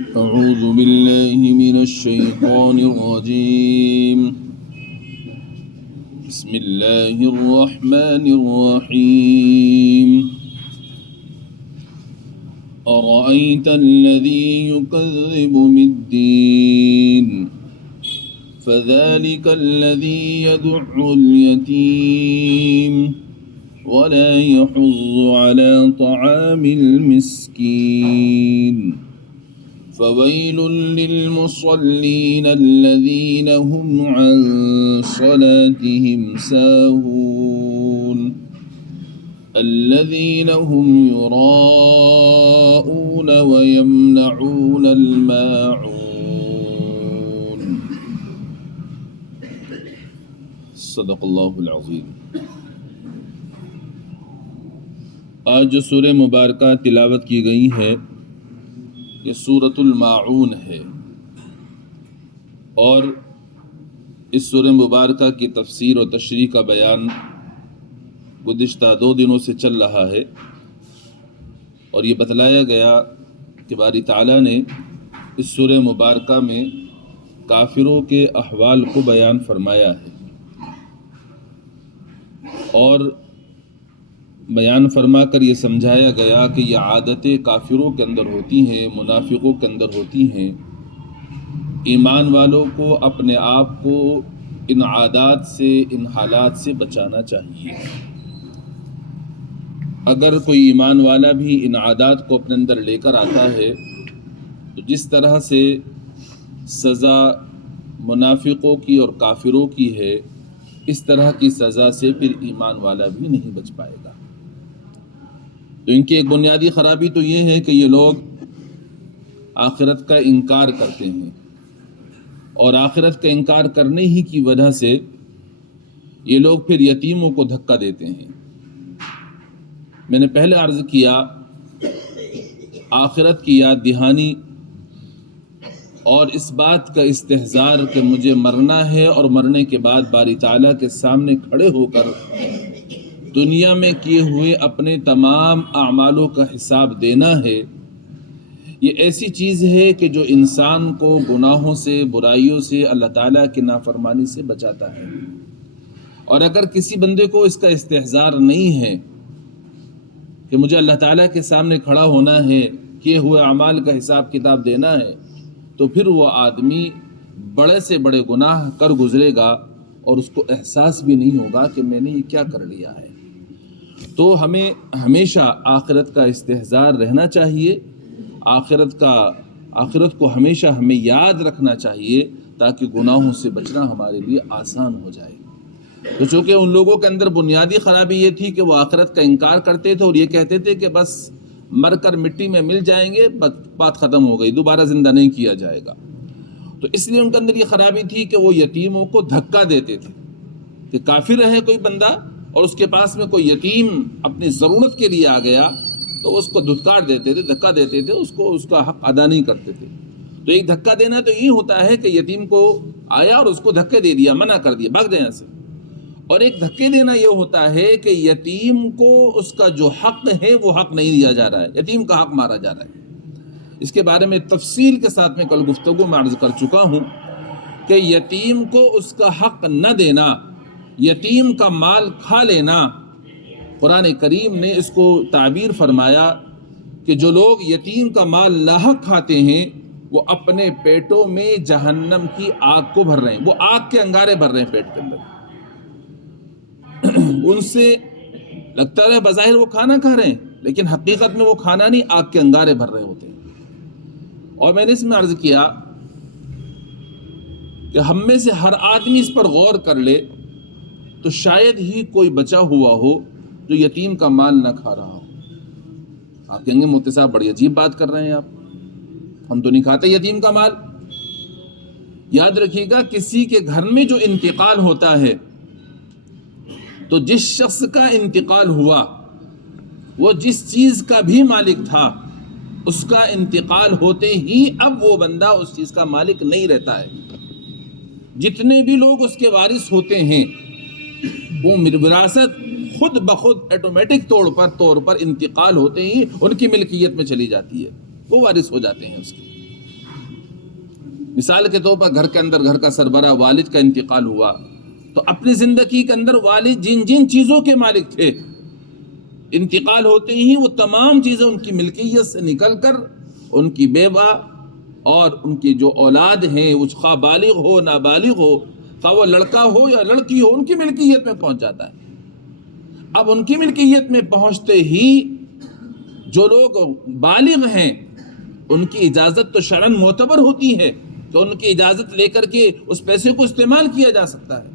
أعوذ بالله من الشيطان الرجيم. بسم الله الرحمن الرحيم. أرأيت الذي يكذب بالدين فذلك الذي يدع اليتيم ولا يحض على طعام المسكين فويل للمصلين الذين هم عن صلاتهم ساهون الذين هم يراءون ويمنعون الماعون. صدق اللہ العظیم. آج جو سورہ مبارکہ تلاوت کی گئی ہے یہ سورۃ الماعون ہے، اور اس سورہ مبارکہ کی تفسیر و تشریح کا بیان گزشتہ 2 دنوں سے چل رہا ہے، اور یہ بتلایا گیا کہ باری تعالیٰ نے اس سورہ مبارکہ میں کافروں کے احوال کو بیان فرمایا ہے، اور بیان فرما کر یہ سمجھایا گیا کہ یہ عادتیں کافروں کے اندر ہوتی ہیں، منافقوں کے اندر ہوتی ہیں. ایمان والوں کو اپنے آپ کو ان عادات سے، ان حالات سے بچانا چاہیے. اگر کوئی ایمان والا بھی ان عادات کو اپنے اندر لے کر آتا ہے تو جس طرح سے سزا منافقوں کی اور کافروں کی ہے، اس طرح کی سزا سے پھر ایمان والا بھی نہیں بچ پائے گا. تو ان کی ایک بنیادی خرابی تو یہ ہے کہ یہ لوگ آخرت کا انکار کرتے ہیں، اور آخرت کا انکار کرنے ہی کی وجہ سے یہ لوگ پھر یتیموں کو دھکا دیتے ہیں. میں نے پہلے عرض کیا آخرت کی یاد دہانی اور اس بات کا استحضار کہ مجھے مرنا ہے، اور مرنے کے بعد باری تعالیٰ کے سامنے کھڑے ہو کر دنیا میں کیے ہوئے اپنے تمام اعمالوں کا حساب دینا ہے. یہ ایسی چیز ہے کہ جو انسان کو گناہوں سے، برائیوں سے، اللہ تعالیٰ کی نافرمانی سے بچاتا ہے. اور اگر کسی بندے کو اس کا استحضار نہیں ہے کہ مجھے اللہ تعالیٰ کے سامنے کھڑا ہونا ہے، کیے ہوئے اعمال کا حساب کتاب دینا ہے، تو پھر وہ آدمی بڑے سے بڑے گناہ کر گزرے گا اور اس کو احساس بھی نہیں ہوگا کہ میں نے یہ کیا کر لیا ہے. تو ہمیں ہمیشہ آخرت کا استحضار رہنا چاہیے، آخرت کو ہمیشہ ہمیں یاد رکھنا چاہیے تاکہ گناہوں سے بچنا ہمارے لیے آسان ہو جائے. تو چونکہ ان لوگوں کے اندر بنیادی خرابی یہ تھی کہ وہ آخرت کا انکار کرتے تھے اور یہ کہتے تھے کہ بس مر کر مٹی میں مل جائیں گے، بات ختم ہو گئی، دوبارہ زندہ نہیں کیا جائے گا. تو اس لیے ان کے اندر یہ خرابی تھی کہ وہ یتیموں کو دھکا دیتے تھے کہ کافر ہے کوئی بندہ اور اس کے پاس میں کوئی یتیم اپنی ضرورت کے لیے آ گیا تو اس کو دھتکار دیتے تھے، دھکا دیتے تھے، اس کا حق ادا نہیں کرتے تھے. تو ایک دھکا دینا تو یہ ہوتا ہے کہ یتیم کو آیا اور اس کو دھکے دے دیا، منع کر دیا، بھاگ جائیں سے. اور ایک دھکے دینا یہ ہوتا ہے کہ یتیم کو اس کا جو حق ہے وہ حق نہیں دیا جا رہا ہے، یتیم کا حق مارا جا رہا ہے. اس کے بارے میں تفصیل کے ساتھ میں کل گفتگو میں عرض کر چکا ہوں کہ یتیم کو اس کا حق نہ دینا، یتیم کا مال کھا لینا، قرآن کریم نے اس کو تعبیر فرمایا کہ جو لوگ یتیم کا مال لاحق کھاتے ہیں وہ اپنے پیٹوں میں جہنم کی آگ کو بھر رہے ہیں، وہ آگ کے انگارے بھر رہے ہیں پیٹ کے اندر. ان سے لگتا ہے بظاہر وہ کھانا کھا رہے ہیں لیکن حقیقت میں وہ کھانا نہیں، آگ کے انگارے بھر رہے ہوتے ہیں. اور میں نے اس میں عرض کیا کہ ہم میں سے ہر آدمی اس پر غور کر لے تو شاید ہی کوئی بچا ہوا ہو جو یتیم کا مال نہ کھا رہا ہو. آپ کہیں گے مفتی صاحب بڑی عجیب بات کر رہے ہیں آپ، ہم تو نہیں کھاتے یتیم کا مال. یاد رکھیے گا کسی کے گھر میں جو انتقال ہوتا ہے تو جس شخص کا انتقال ہوا وہ جس چیز کا بھی مالک تھا، اس کا انتقال ہوتے ہی اب وہ بندہ اس چیز کا مالک نہیں رہتا ہے. جتنے بھی لوگ اس کے وارث ہوتے ہیں وہ وراثت خود بخود آٹومیٹک طور پر انتقال ہوتے ہی ان کی ملکیت میں چلی جاتی ہے، وہ وارث ہو جاتے ہیں اس کے. مثال کے طور پر گھر کے اندر گھر کا سربراہ والد کا انتقال ہوا تو اپنی زندگی کے اندر والد جن جن چیزوں کے مالک تھے، انتقال ہوتے ہی وہ تمام چیزیں ان کی ملکیت سے نکل کر ان کی بیوہ اور ان کی جو اولاد ہیں، وہ خواہ بالغ ہو نابالغ ہو، خواہ وہ لڑکا ہو یا لڑکی ہو، ان کی ملکیت میں پہنچ جاتا ہے۔ اب ان کی ملکیت میں پہنچتے ہی جو لوگ بالغ ہیں ان کی اجازت تو شرعاً معتبر ہوتی ہے کہ ان کی اجازت لے کر کے اس پیسے کو استعمال کیا جا سکتا ہے،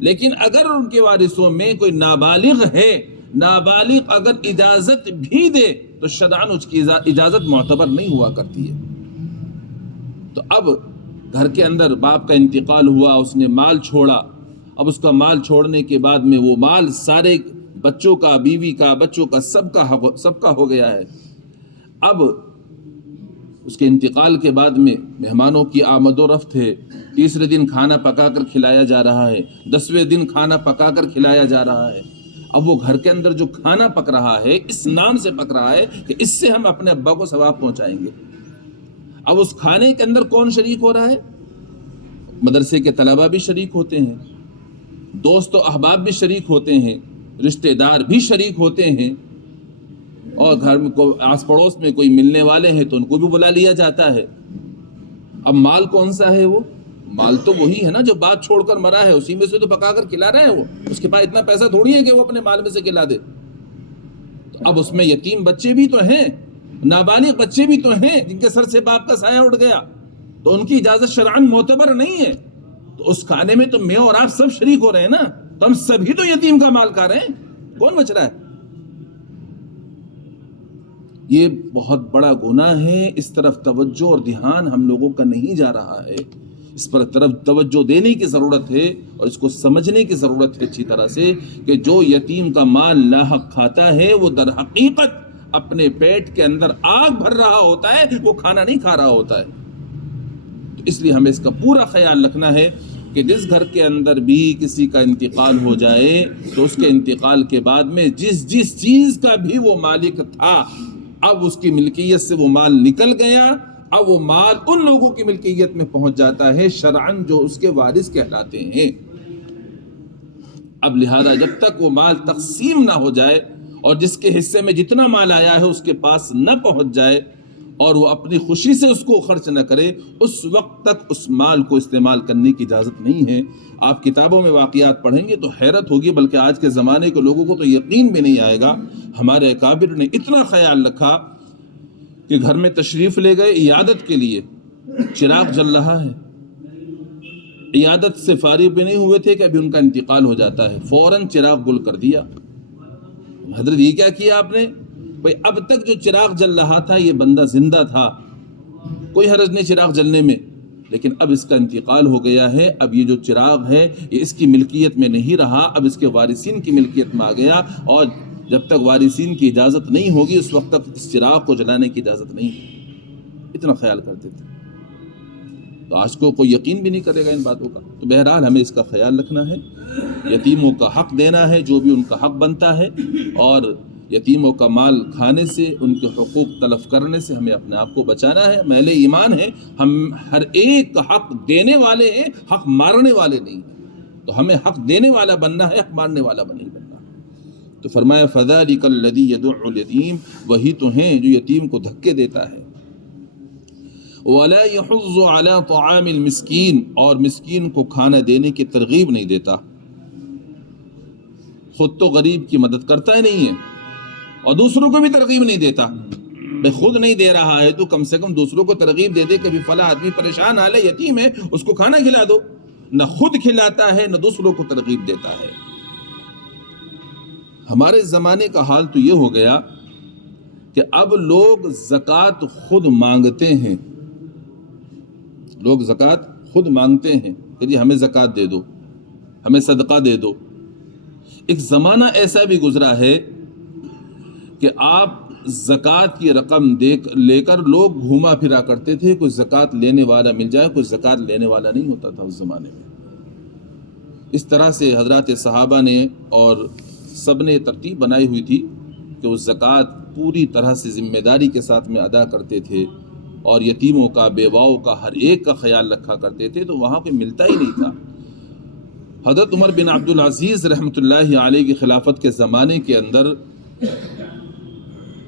لیکن اگر ان کے وارثوں میں کوئی نابالغ ہے، نابالغ اگر اجازت بھی دے تو شرعاً اس کی اجازت معتبر نہیں ہوا کرتی ہے۔ تو اب گھر کے اندر باپ کا انتقال ہوا، اس نے مال چھوڑا، اب اس کا مال چھوڑنے کے بعد میں وہ مال سارے بچوں کا، بیوی کا، بچوں کا، سب کا ہو گیا ہے۔ اب اس کے انتقال کے بعد میں مہمانوں کی آمد و رفت ہے، تیسرے دن کھانا پکا کر کھلایا جا رہا ہے، 10ویں دن کھانا پکا کر کھلایا جا رہا ہے۔ اب وہ گھر کے اندر جو کھانا پک رہا ہے اس نام سے پک رہا ہے کہ اس سے ہم اپنے ابا کو ثواب پہنچائیں گے۔ اب اس کھانے کے اندر کون شریک ہو رہا ہے؟ مدرسے کے طلباء بھی شریک ہوتے ہیں، دوست و احباب بھی شریک ہوتے ہیں، رشتہ دار بھی شریک ہوتے ہیں، اور گھر میں کوئی آس پڑوس میں کوئی ملنے والے ہیں تو ان کو بھی بلا لیا جاتا ہے۔ اب مال کون سا ہے؟ وہ مال تو وہی ہے نا جو بات چھوڑ کر مرا ہے، اسی میں سے تو پکا کر کھلا رہے ہیں۔ وہ اس کے پاس اتنا پیسہ تھوڑی ہے کہ وہ اپنے مال میں سے کھلا دے۔ تو اب اس میں یتیم بچے بھی تو ہیں، نابالغ بچے بھی تو ہیں جن کے سر سے باپ کا سایہ اٹھ گیا، تو ان کی اجازت شرعاً معتبر نہیں ہے۔ تو اس کھانے میں تو میں اور آپ سب شریک ہو رہے ہیں نا، تو ہم سبھی تو یتیم کا مال کھا رہے ہیں، کون بچ رہا ہے؟ یہ بہت بڑا گناہ ہے، اس طرف توجہ اور دھیان ہم لوگوں کا نہیں جا رہا ہے۔ اس پر طرف توجہ دینے کی ضرورت ہے اور اس کو سمجھنے کی ضرورت ہے اچھی طرح سے کہ جو یتیم کا مال لاحق کھاتا ہے وہ در حقیقت اپنے پیٹ کے اندر آگ بھر رہا ہوتا ہے، وہ کھانا نہیں کھا رہا ہوتا ہے۔ تو اس لیے ہمیں اس کا پورا خیال رکھنا ہے کہ جس گھر کے اندر بھی کسی کا انتقال ہو جائے تو اس کے انتقال کے بعد میں جس چیز کا بھی وہ مالک تھا، اب اس کی ملکیت سے وہ مال نکل گیا، اب وہ مال ان لوگوں کی ملکیت میں پہنچ جاتا ہے شرعاً جو اس کے وارث کہلاتے ہیں۔ اب لہذا جب تک وہ مال تقسیم نہ ہو جائے اور جس کے حصے میں جتنا مال آیا ہے اس کے پاس نہ پہنچ جائے اور وہ اپنی خوشی سے اس کو خرچ نہ کرے، اس وقت تک اس مال کو استعمال کرنے کی اجازت نہیں ہے۔ آپ کتابوں میں واقعات پڑھیں گے تو حیرت ہوگی، بلکہ آج کے زمانے کے لوگوں کو تو یقین بھی نہیں آئے گا۔ ہمارے اکابر نے اتنا خیال رکھا کہ گھر میں تشریف لے گئے عیادت کے لیے، چراغ جل رہا ہے، عیادت سے فارغ بھی نہیں ہوئے تھے کہ ابھی ان کا انتقال ہو جاتا ہے، فوراً چراغ گل کر دیا۔ حضرت یہ کیا کیا آپ نے؟ بھئی اب تک جو چراغ جل رہا تھا یہ بندہ زندہ تھا، کوئی حرج نہیں چراغ جلنے میں، لیکن اب اس کا انتقال ہو گیا ہے، اب یہ جو چراغ ہے یہ اس کی ملکیت میں نہیں رہا، اب اس کے وارثین کی ملکیت میں آ گیا، اور جب تک وارثین کی اجازت نہیں ہوگی اس وقت تک اس چراغ کو جلانے کی اجازت نہیں ہے۔ اتنا خیال کرتے تھے، تو آج کو کوئی یقین بھی نہیں کرے گا ان باتوں کا۔ تو بہرحال ہمیں اس کا خیال رکھنا ہے، یتیموں کا حق دینا ہے جو بھی ان کا حق بنتا ہے، اور یتیموں کا مال کھانے سے، ان کے حقوق تلف کرنے سے ہمیں اپنے آپ کو بچانا ہے۔ میں ایمان ہے ہم ہر ایک کا حق دینے والے ہیں، حق مارنے والے نہیں ہیں، تو ہمیں حق دینے والا بننا ہے، حق مارنے والا نہیں بننا۔ تو فرمایا فَذَلِكَ الَّذِي يَدُعُّ الْيَتِيمَ، وہی تو ہیں جو یتیم کو دھکے دیتا ہے۔ وَلَا يَحُضُّ عَلَى طَعَامِ الْمِسْكِينِ، اور مسکین کو کھانا دینے کی ترغیب نہیں دیتا۔ خود تو غریب کی مدد کرتا ہی نہیں ہے اور دوسروں کو بھی ترغیب نہیں دیتا۔ بھئی خود نہیں دے رہا ہے تو کم سے کم دوسروں کو ترغیب دے دے کہ فلاں آدمی پریشان حال ہے، یتیم ہے، اس کو کھانا کھلا دو۔ نہ خود کھلاتا ہے نہ دوسروں کو ترغیب دیتا ہے۔ ہمارے زمانے کا حال تو یہ ہو گیا کہ اب لوگ زکوٰۃ خود مانگتے ہیں، لوگ زکوٰۃ خود مانگتے ہیں کہ جی ہمیں زکوٰۃ دے دو، ہمیں صدقہ دے دو۔ ایک زمانہ ایسا بھی گزرا ہے کہ آپ زکوٰۃ کی رقم لے کر لوگ گھوما پھرا کرتے تھے، کوئی زکوٰۃ لینے والا مل جائے، کوئی زکوٰۃ لینے والا نہیں ہوتا تھا اس زمانے میں۔ اس طرح سے حضرات صحابہ نے اور سب نے ترتیب بنائی ہوئی تھی کہ وہ زکوٰۃ پوری طرح سے ذمہ داری کے ساتھ میں ادا کرتے تھے، اور یتیموں کا، بیواؤں کا، ہر ایک کا خیال رکھا کرتے تھے، تو وہاں کوئی ملتا ہی نہیں تھا۔ حضرت عمر بن عبد العزیز رحمۃ اللہ علیہ کی خلافت کے زمانے کے اندر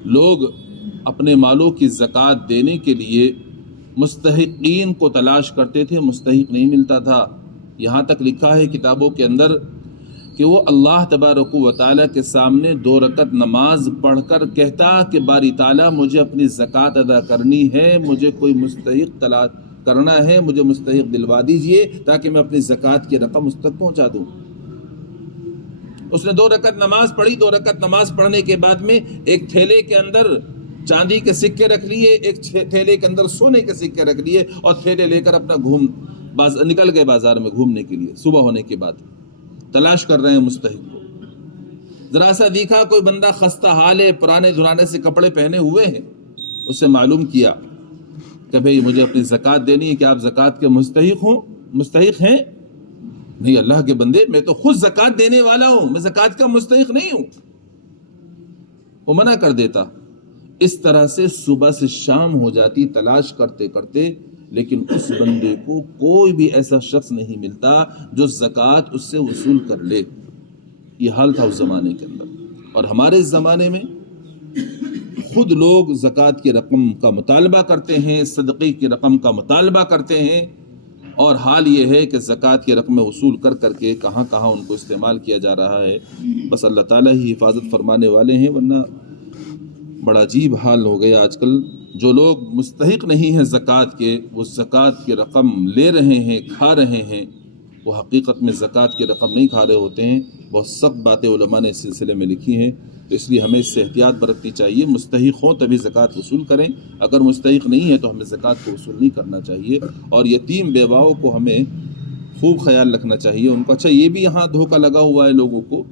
لوگ اپنے مالوں کی زکوٰۃ دینے کے لیے مستحقین کو تلاش کرتے تھے، مستحق نہیں ملتا تھا۔ یہاں تک لکھا ہے کتابوں کے اندر کہ وہ اللہ تبارک و تعالیٰ کے سامنے 2 رکعت نماز پڑھ کر کہتا کہ باری تعالیٰ مجھے اپنی زکوٰۃ ادا کرنی ہے، مجھے کوئی مستحق تلاش کرنا ہے، مجھے مستحق دلوا دیجئے تاکہ میں اپنی زکوٰۃ کی رقم اس تک پہنچا دوں۔ اس نے 2 رکعت نماز پڑھی، 2 رکعت نماز پڑھنے کے بعد میں ایک تھیلے کے اندر چاندی کے سکے رکھ لیے، ایک تھیلے کے اندر سونے کے سکے رکھ لیے، اور تھیلے لے کر اپنا نکل گئے بازار میں گھومنے کے لیے۔ صبح ہونے کے بعد تلاش کر رہے ہیں مستحق کو۔ ذرا سا دیکھا کوئی بندہ خستہ حال ہے، پرانے دھرانے سے کپڑے پہنے ہوئے ہیں، اس سے معلوم کیا کہ بھئی مجھے اپنی زکوٰۃ دینی ہے، کہ آپ زکوٰۃ کے مستحق ہیں؟ نہیں اللہ کے بندے، میں تو خود زکوٰۃ دینے والا ہوں، میں زکوٰۃ کا مستحق نہیں ہوں۔ وہ منع کر دیتا۔ اس طرح سے صبح سے شام ہو جاتی تلاش کرتے کرتے، لیکن اس بندے کو کوئی بھی ایسا شخص نہیں ملتا جو زکوٰۃ اس سے وصول کر لے۔ یہ حال تھا اس زمانے کے اندر۔ اور ہمارے اس زمانے میں خود لوگ زکوٰۃ کی رقم کا مطالبہ کرتے ہیں، صدقے کی رقم کا مطالبہ کرتے ہیں، اور حال یہ ہے کہ زکوٰۃ کی رقم وصول کر کر کے کہاں کہاں ان کو استعمال کیا جا رہا ہے۔ بس اللہ تعالیٰ ہی حفاظت فرمانے والے ہیں، ورنہ بڑا عجیب حال ہو گیا آج کل۔ جو لوگ مستحق نہیں ہیں زکوٰۃ کے، وہ زکوٰۃ کی رقم لے رہے ہیں، کھا رہے ہیں، وہ حقیقت میں زکوٰۃ کی رقم نہیں کھا رہے ہوتے ہیں۔ بہت سخت باتیں علماء نے اس سلسلے میں لکھی ہیں، تو اس لیے ہمیں اس سے احتیاط برتنی چاہیے۔ مستحق ہوں تبھی زکوٰۃ وصول کریں، اگر مستحق نہیں ہے تو ہمیں زکوٰۃ کو وصول نہیں کرنا چاہیے۔ اور یتیم بیواؤں کو ہمیں خوب خیال رکھنا چاہیے ان کو۔ اچھا یہ بھی یہاں دھوکہ لگا ہوا ہے لوگوں کو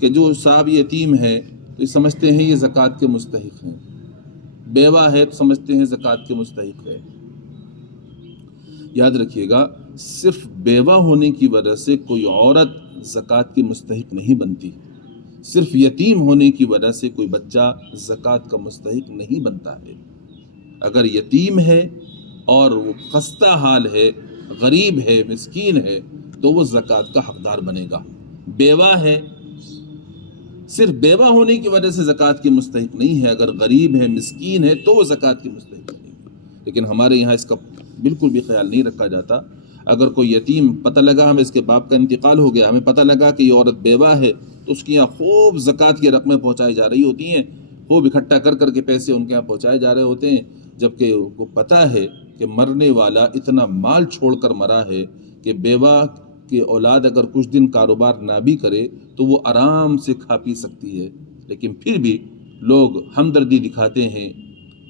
کہ جو صاحب یتیم ہے تو یہ سمجھتے ہیں یہ زکوٰۃ کے مستحق ہیں، بیوہ ہے تو سمجھتے ہیں زکوٰۃ کے مستحق ہے۔ یاد رکھیے گا، صرف بیوہ ہونے کی وجہ سے کوئی عورت زکوٰۃ کی مستحق نہیں بنتی، صرف یتیم ہونے کی وجہ سے کوئی بچہ زکوٰۃ کا مستحق نہیں بنتا ہے۔ اگر یتیم ہے اور وہ خستہ حال ہے، غریب ہے، مسکین ہے، تو وہ زکوٰۃ کا حقدار بنے گا۔ بیوہ ہے، صرف بیوہ ہونے کی وجہ سے زکوٰۃ کی مستحق نہیں ہے، اگر غریب ہے، مسکین ہے، تو وہ زکوٰۃ کی مستحق نہیں ہے۔ لیکن ہمارے یہاں اس کا بالکل بھی خیال نہیں رکھا جاتا۔ اگر کوئی یتیم پتہ لگا ہمیں اس کے باپ کا انتقال ہو گیا، ہمیں پتہ لگا کہ یہ عورت بیوہ ہے، تو اس کے یہاں خوب زکوٰۃ کی رقمیں پہنچائی جا رہی ہوتی ہیں، خوب اکٹھا کر کر کے پیسے ان کے یہاں پہنچائے جا رہے ہوتے ہیں، جبکہ ان کو پتہ ہے کہ مرنے والا اتنا مال چھوڑ کر مرا ہے کہ بیوہ کہ اولاد اگر کچھ دن کاروبار نہ بھی کرے تو وہ آرام سے کھا پی سکتی ہے، لیکن پھر بھی لوگ ہمدردی دکھاتے ہیں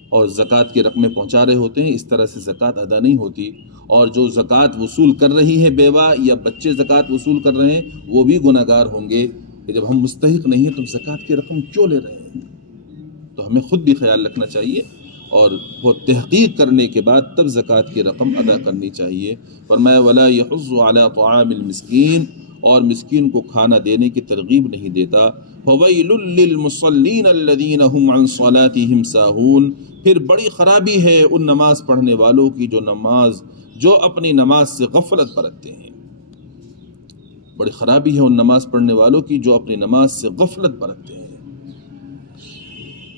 اور زکوٰۃ کی رقمیں پہنچا رہے ہوتے ہیں۔ اس طرح سے زکوٰۃ ادا نہیں ہوتی، اور جو زکوٰۃ وصول کر رہی ہے بیوہ یا بچے زکوٰۃ وصول کر رہے ہیں وہ بھی گناہگار ہوں گے کہ جب ہم مستحق نہیں ہیں تو ہم زکوٰۃ کی رقم کیوں لے رہے ہیں۔ تو ہمیں خود بھی خیال رکھنا چاہیے، اور وہ تحقیق کرنے کے بعد تب زکوٰۃ کی رقم ادا کرنی چاہیے۔ فرمایا وَلَا يَحُضُّ عَلَىٰ طَعَامِ الْمِسْكِينِ، اور مسکین کو کھانا دینے کی ترغیب نہیں دیتا۔ فَوَيْلٌ لِّلْمُصَلِّينَ الَّذِينَ هُمْ عَنْ صَلَاتِهِمْ سَاهُونَ، پھر بڑی خرابی ہے ان نماز پڑھنے والوں کی جو اپنی نماز سے غفلت برتتے ہیں۔ بڑی خرابی ہے ان نماز پڑھنے والوں کی جو اپنی نماز سے غفلت برتتے ہیں۔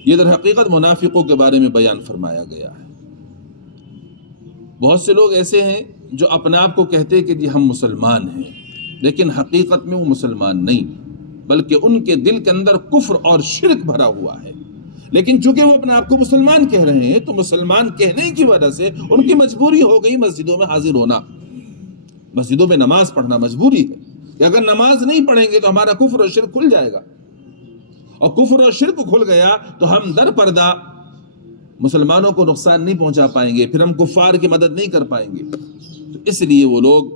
یہ در حقیقت منافقوں کے بارے میں بیان فرمایا گیا ہے۔ بہت سے لوگ ایسے ہیں جو اپنے آپ کو کہتے ہیں کہ جی ہم مسلمان ہیں، لیکن حقیقت میں وہ مسلمان نہیں، بلکہ ان کے دل کے اندر کفر اور شرک بھرا ہوا ہے۔ لیکن چونکہ وہ اپنے آپ کو مسلمان کہہ رہے ہیں تو مسلمان کہنے کی وجہ سے ان کی مجبوری ہو گئی مسجدوں میں حاضر ہونا، مسجدوں میں نماز پڑھنا مجبوری ہے کہ اگر نماز نہیں پڑھیں گے تو ہمارا کفر اور شرک کھل جائے گا، اور کفر اور شرک کھل گیا تو ہم در پردہ مسلمانوں کو نقصان نہیں پہنچا پائیں گے، پھر ہم کفار کی مدد نہیں کر پائیں گے۔ تو اس لیے وہ لوگ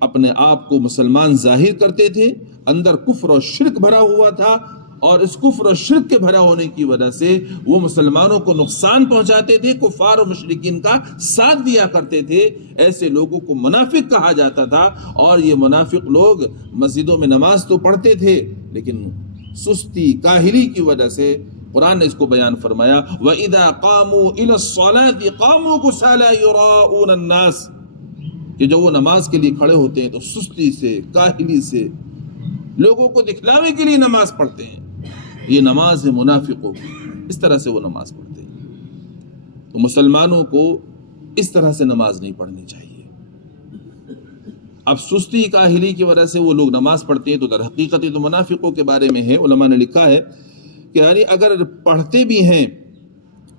اپنے آپ کو مسلمان ظاہر کرتے تھے، اندر کفر اور شرک بھرا ہوا تھا، اور اس کفر اور شرک کے بھرا ہونے کی وجہ سے وہ مسلمانوں کو نقصان پہنچاتے تھے، کفار اور مشرکین کا ساتھ دیا کرتے تھے۔ ایسے لوگوں کو منافق کہا جاتا تھا، اور یہ منافق لوگ مسجدوں میں نماز تو پڑھتے تھے لیکن سستی کاہلی کی وجہ سے قرآن نے اس کو بیان فرمایا وَإِذَا قَامُوا إِلَى الصَّلَاةِ قَامُوا كُسَالَىٰ يُرَاءُونَ النَّاسِ کہ جب وہ نماز کے لیے کھڑے ہوتے ہیں تو سستی سے، کاہلی سے، لوگوں کو دکھلاوے کے لیے نماز پڑھتے ہیں. یہ نماز ہے منافقوں کی، اس طرح سے وہ نماز پڑھتے ہیں. تو مسلمانوں کو اس طرح سے نماز نہیں پڑھنی چاہیے. اب سستی کاہلی کی وجہ سے وہ لوگ نماز پڑھتے ہیں تو در حقیقت تو منافقوں کے بارے میں ہے. علماء نے لکھا ہے کہ یعنی اگر پڑھتے بھی ہیں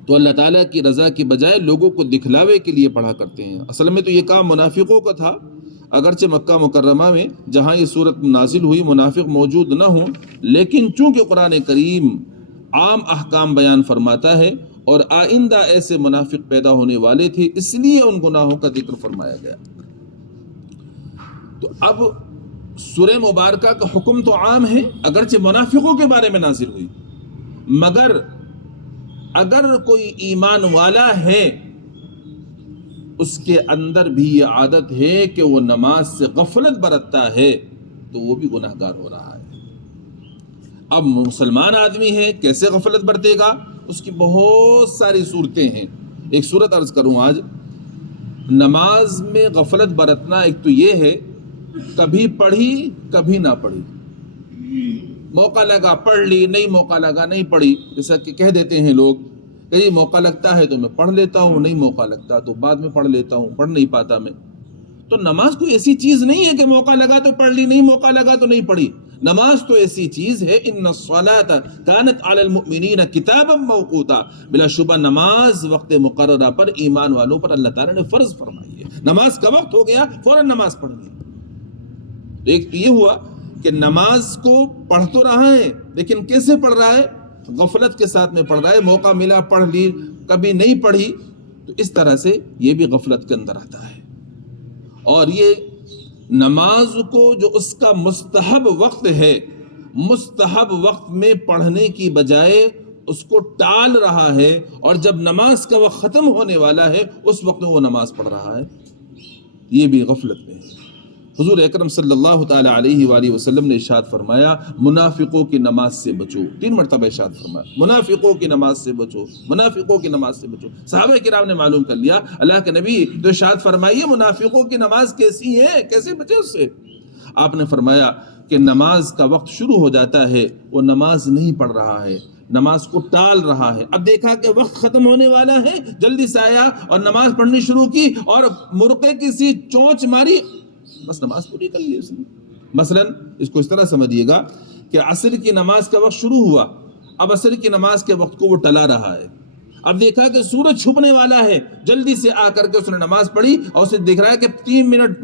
تو اللہ تعالیٰ کی رضا کی بجائے لوگوں کو دکھلاوے کے لیے پڑھا کرتے ہیں. اصل میں تو یہ کام منافقوں کا تھا. اگرچہ مکہ مکرمہ میں جہاں یہ صورت نازل ہوئی منافق موجود نہ ہوں، لیکن چونکہ قرآن کریم عام احکام بیان فرماتا ہے اور آئندہ ایسے منافق پیدا ہونے والے تھے، اس لیے ان گناہوں کا ذکر فرمایا گیا. تو اب سورہ مبارکہ کا حکم تو عام ہے، اگرچہ منافقوں کے بارے میں نازل ہوئی، مگر اگر کوئی ایمان والا ہے اس کے اندر بھی یہ عادت ہے کہ وہ نماز سے غفلت برتتا ہے تو وہ بھی گناہ گار ہو رہا ہے. اب مسلمان آدمی ہے، کیسے غفلت برتے گا؟ اس کی بہت ساری صورتیں ہیں. ایک صورت عرض کروں آج. نماز میں غفلت برتنا ایک تو یہ ہے کبھی پڑھی کبھی نہ پڑھی، موقع لگا پڑھ لی، نہیں موقع لگا نہیں پڑھی. جیسا کہ کہہ دیتے ہیں لوگ کہ موقع لگتا ہے تو میں پڑھ لیتا ہوں، نہیں موقع لگتا تو بعد میں پڑھ لیتا ہوں، پڑھ نہیں پاتا میں. تو نماز کوئی ایسی چیز نہیں ہے کہ موقع لگا تو پڑھ لی، نہیں موقع لگا تو نہیں پڑھی. نماز تو ایسی چیز ہے ان الصلاۃ کانت علی المؤمنین کتابا موقوتا، بلا شبہ نماز وقت مقررہ پر ایمان والوں پر اللہ تعالیٰ نے فرض فرمائی ہے. نماز کا وقت ہو گیا فوراً نماز پڑھنی. ایک تو یہ ہوا کہ نماز کو پڑھ تو رہا ہے لیکن کیسے پڑھ رہا ہے؟ غفلت کے ساتھ میں پڑھ رہا ہے. موقع ملا پڑھ لی، کبھی نہیں پڑھی، تو اس طرح سے یہ بھی غفلت کے اندر آتا ہے. اور یہ نماز کو جو اس کا مستحب وقت ہے، مستحب وقت میں پڑھنے کی بجائے اس کو ٹال رہا ہے، اور جب نماز کا وقت ختم ہونے والا ہے اس وقت میں وہ نماز پڑھ رہا ہے، یہ بھی غفلت میں ہے. حضور اکرم صلی اللہ تعالی علیہ وآلہ وسلم نے ارشاد فرمایا منافقوں کی نماز سے بچو. 3 مرتبہ ارشاد فرمایا منافقوں کی نماز سے بچو، منافقوں کی نماز سے بچو. صحابہ کرام نے معلوم کر لیا اللہ کے نبی تو ارشاد فرمائیے منافقوں کی نماز کیسی ہے، کیسے بچے اس سے؟ آپ نے فرمایا کہ نماز کا وقت شروع ہو جاتا ہے وہ نماز نہیں پڑھ رہا ہے، نماز کو ٹال رہا ہے. اب دیکھا کہ وقت ختم ہونے والا ہے، جلدی سے آیا اور نماز پڑھنی شروع کی اور مرغے کی سی چونچ ماری، بس نماز پوری کر لی اس نے. مثلا اس کو اس طرح سمجھیے گا کہ عصر کی نماز کا وقت شروع ہوا، اب عصر کی نماز کے وقت کو وہ ٹلا رہا ہے. اب دیکھا کہ سورج چھپنے والا ہے، جلدی سے آ کر کے اس نے نماز پڑھی اور اسے دیکھ رہا ہے کہ 3 منٹ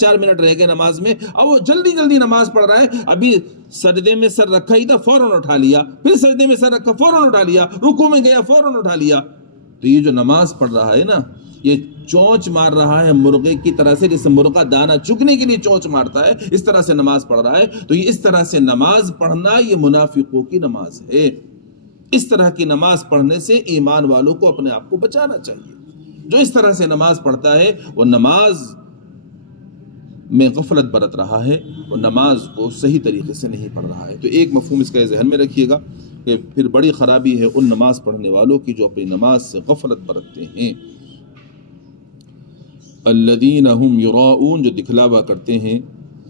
4 منٹ رہ گئے نماز میں، اب وہ جلدی نماز پڑھ رہا ہے. ابھی سجدے میں سر رکھا ہی تھا فوراً اٹھا لیا، پھر سجدے میں سر رکھا فوراً اٹھا لیا، رکوع میں گیا فوراً اٹھا لیا. تو یہ جو نماز پڑھ رہا ہے نا، یہ چونچ مار رہا ہے مرغے کی طرح سے، جیسے مرغا دانہ چگنے کے لیے چونچ مارتا ہے، اس طرح سے نماز پڑھ رہا ہے. تو یہ اس طرح سے نماز پڑھنا یہ منافقوں کی نماز ہے. اس طرح کی نماز پڑھنے سے ایمان والوں کو اپنے آپ کو بچانا چاہیے. جو اس طرح سے نماز پڑھتا ہے وہ نماز میں غفلت برت رہا ہے، وہ نماز کو صحیح طریقے سے نہیں پڑھ رہا ہے. تو ایک مفہوم اس کا ذہن میں رکھیے گا کہ پھر بڑی خرابی ہے ان نماز پڑھنے والوں کی جو اپنی نماز سے غفلت برتتے ہیں. الذین هم یراؤون، جو دکھلاوا کرتے ہیں،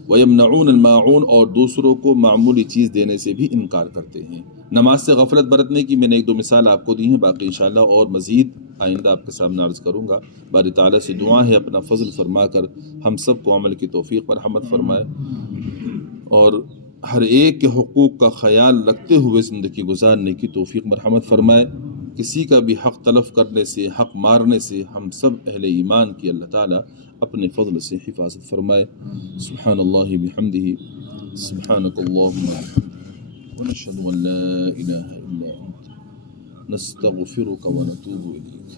ویمنعون الماعون، اور دوسروں کو معمولی چیز دینے سے بھی انکار کرتے ہیں. نماز سے غفلت برتنے کی میں نے 1-2 مثال آپ کو دی ہیں، باقی انشاءاللہ اور مزید آئندہ آپ کے سامنے عرض کروں گا. باری تعالیٰ سے دعا ہے اپنا فضل فرما کر ہم سب کو عمل کی توفیق مرحمت فرمائے، اور ہر ایک کے حقوق کا خیال رکھتے ہوئے زندگی گزارنے کی توفیق مرحمت فرمائے. کسی کا بھی حق تلف کرنے سے، حق مارنے سے ہم سب اہل ایمان کی اللہ تعالیٰ اپنے فضل سے حفاظت فرمائے. سبحان اللہ بحمدہ، سبحانک اللہم ونشہد ان لا الہ الا انت نستغفرک ونتوب الیک.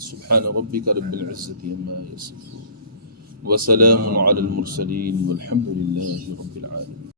سبحان ربک رب العزة عما یصفون وسلام علی المرسلین والحمد للہ رب العالمین.